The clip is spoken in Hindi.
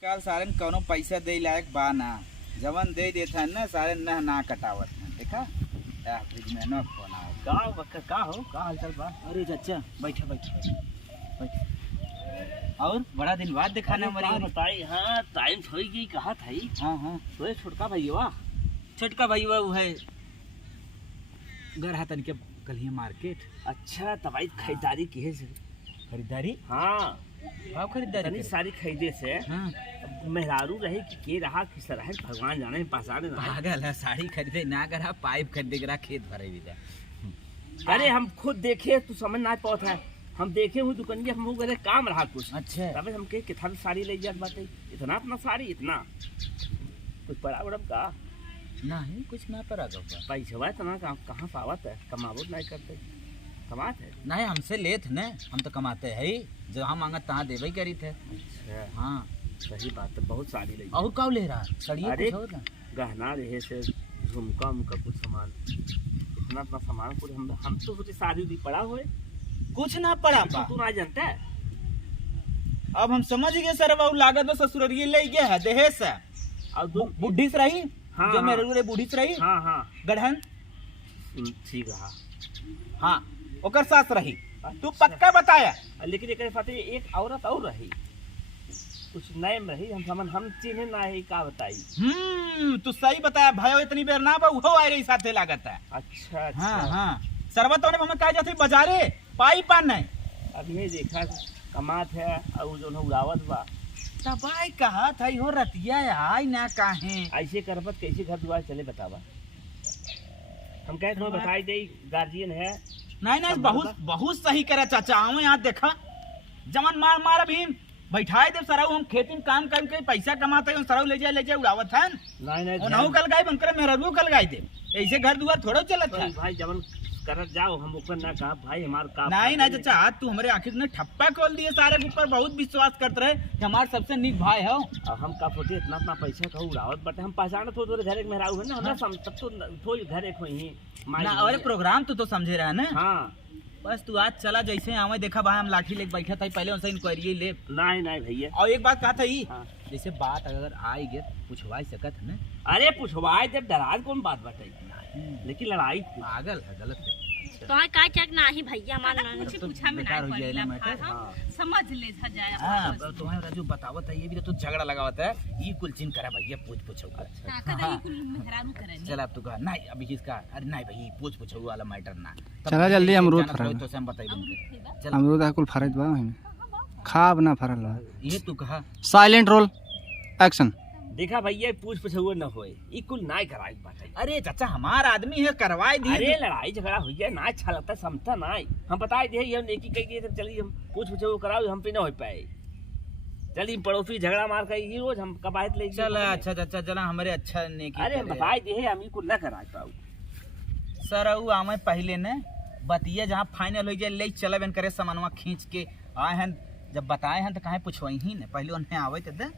काल सारन कौनो पैसा दे लायक बा ना, जवन दे देता ना सारे ना कटावत है। देखा फ्रिज में न फोन आओ का हो का हालचाल बा। अरे चाचा बैठे बैठे बैठे। और बड़ा दिन बाद दिखाना मरी बताई। हाँ टाइम थोड़ी गई कहा था। हाँ हाँ तो छोटका भैया छोटका भैया वो है घर हाथन के कल मार्केट। अच्छा तबाई खरीदारी की है खरीदारी। हाँ भाव खरीदारी सारी खरीदे से। हाँ मेहरारू रहे कि के रहा किस तरह भगवान जाने पासाने पागल है। साड़ी खरीदे ना करा, पाइप खरीदे करा, खेत भरे भी था। अरे हम खुद देखे तू समझ ना पाता है। हम देखे हुए दुकानिया हम गए काम रहा कुछ। अच्छा तब हम के कितना साड़ी ले जात बाटे इतना अपना साड़ी इतना कुछ पड़ा बड़ा का नहीं कुछ ना पड़ा पैसा इतना कहाँ से आवत है। कमावत नहीं करते कमाते है नहीं हमसे लेत न, हम तो कमाते है जहाँ मांगत तहाँ देवे करी थे। अच्छा हाँ सही बात है। बहुत साड़ी ले और कौ ले रहा सड़िए अरे कुछ ना गहना रहे से झुमका उमका कुछ सामान इतना अपना सामान कुछ हम तो सोचे शादी भी पड़ा हुए कुछ ना पड़ा पा। तू ना जानता है। अब हम समझ गए सर वो लागत में ससुररिये ले गया है देहे से और बुढ़ी से रही। हाँ, जो हाँ, मेरे बूढ़ी से रही। हाँ हाँ गढ़न ठीक रहा। हाँ ओकर सास रही। तू पक्का बताया। लेकिन एक साथ एक औरत और रही कुछ नए में रही हम चिन्हे ना है का बताई। तू सही बताया भाई इतनी बेर ना बा उहो आई रही साथे लागत है। अच्छा अच्छा हाँ हाँ सरबत ने हमें कहा जाती बाजारे पाई पान नहीं। अब ये देखा कमात है और जो उड़ावत बा दबाई कहा था हो रतिया आई ना काहे ऐसे करबत कैसे घर दुआर चले बतावा। हम कहे तुम्हें बताई दे गार्जियन है। नहीं नहीं बहुत बहुत सही करा चाचा। आओ यहाँ देखा जमन मार मार अभी बैठाए दे सराऊ हम खेती में काम करके पैसा कमाते हैं सराऊ ले जाए उड़ावत है। नहीं कल गाय बनकर मेहरबू कल गाय दे ऐसे घर दुआर थोड़ा चलत है भाई जमन कर जाओ हम ऊपर ना कहा भाई हमारे काम नहीं नहीं चाचा आज तू हमारे आखिर में ठप्पा खोल दिए सारे के ऊपर बहुत विश्वास करते रहे कि हमारे सबसे निक भाई हो। और हम का सोचे इतना इतना पैसा का उड़ावत बटे हम पहचान थोड़े घर एक मेहराऊ है ना हमरा तब तो थोड़ी घर एक ही ना और प्रोग्राम तो समझे रहा ना। हाँ बस तू आज चला जैसे आवे देखा भाई हम लाठी लेके बैठा था पहले उनसे इंक्वायरी ले। नहीं नहीं भैया और एक बात कहा था ही। हाँ। जैसे बात अगर आई गए पूछवा सकत है ना। अरे पूछवाए जब डराज कौन बात बताई लेकिन लड़ाई पागल है गलत है। तो का चेक नहीं भैया मानना कुछ पूछा में ना पड़ेला मैटर। हाँ समझ ले जाए। हां तुम्हारे राजू बतावत है ये भी तो झगड़ा लगावत है ये कुल चिन करा भैया पूछो का। कदई कुल मेहरारू करे चल अब तू कहा नहीं अभी किसका अरे नहीं भाई पूछो वाला मैटर ना। चला जल्दी अमरूद फरल तो हम बताइए चल अमरूद कुल फरत बा खाब ना फरल बा। ये तू कहा साइलेंट रोल एक्शन। देखा भैया पूछ न होए ई कुल नाय कराई बात। अरे चाचा हमार आदमी है करवाई दिए। अरे लड़ाई झगड़ा हो जाए ना अच्छा लगता समझता ना हम बता दे हम एक ही कह दिए चलिए हम पूछ कराओ हम पे ना हो पाए। चलिए पड़ोसी झगड़ा मार कर ये रोज हम कबायत ले चल अच्छा चाचा चला हमारे अच्छा नेकी। अरे हम बता दे हम ई कुल ना करा पाऊ सर ऊ आवे पहले ने बतिया जहाँ फाइनल हो जाए ले चले करे सामानवा खींच के आए हैं जब बताए हैं तो कहे पूछवाई ही ने पहले उन्हें आवे तो दे।